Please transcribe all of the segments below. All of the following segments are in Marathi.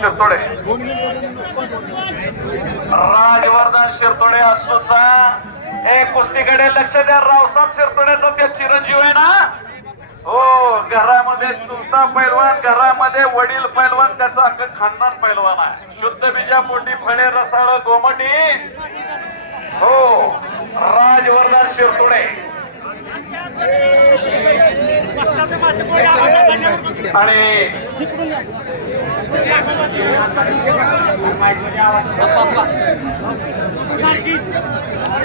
शिरतोडे. राजवर्धन शिरतोडे असोचा एक कुस्तीकडे लक्ष द्या. रावसाहेब शिरतोडेचा ते चिरंजीव आहे ना? हो घरामध्ये चुलता पैलवान घरामध्ये वडील पैलवान त्याचा अख्खा खानदान पैलवान आहे. शुद्ध बीजा मोठी फळे रसाळ गोमटी. हो राजवर्धन शिरतोडे. आणि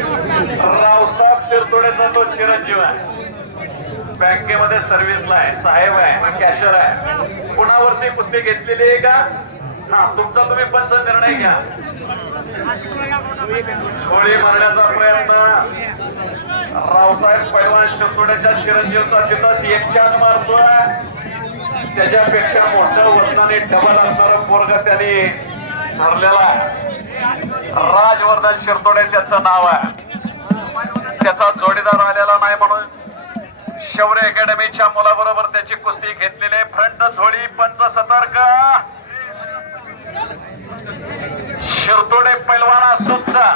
रावसाहेब शिरतोडेचा तो चिरंजीव आहे. बँकेमध्ये सर्व्हिसला आहे साहेब आहे कॅशर आहे. कुणावरती कुस्ती घेतलेली आहे का? हा तुमचा तुम्ही पंच निर्णय घ्या. गोळी मारण्याचा प्रयत्न सोडायचा चिरंजीवचा तिथं एक छान मारतो त्याच्यापेक्षा मोठं वजनाने डबल असणारा पोरग त्याने धरलेला राजवर्धन शिरतोडे त्याचं नाव आहे. त्याचा जोडीदार आलेला नाही म्हणून शौर्य अकॅडमीच्या मुलाबरोबर त्याची कुस्ती घेतलेली फ्रंट झोळी पंच सतर्क शिरतोडे पैलवाना सुचा